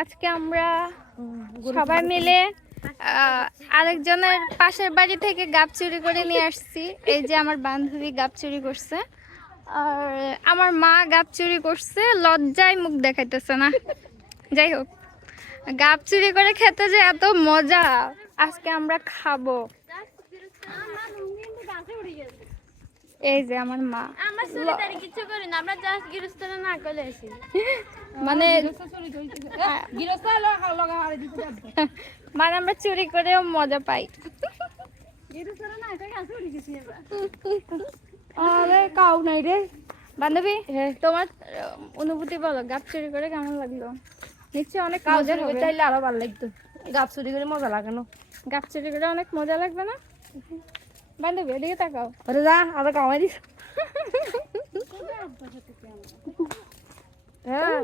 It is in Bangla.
আজকে আমরা সবাই মিলে আরেকজনের পাশের বাড়ি থেকে গাব চুরি করে নিয়ে আসছি। এই যে আমার বান্ধবী গাব চুরি করছে, আর আমার মা গাব চুরি করছে, লজ্জায় মুখ দেখাইতেছে না। যাই হোক, গাব চুরি করে খেতে যে এত মজা, আজকে আমরা খাবো। এই যে আমার মা, মানে মানে আমরা চুরি করেও মজা পাই। আরে কাউ নাই রে বান্ধবী, তোমার অনুভূতি বলো, গাব চুরি করে কেমন লাগলো? নিশ্চয়ই অনেক মজা হবে। চাইলে আরো ভালো লাগতো। গাছ চুরি করে মজা লাগানো, গাব চুরি করে অনেক মজা লাগবে না বান্ধবী? এদিকে তাকাও। আরে যা আবার কামাই দিস। হ্যাঁ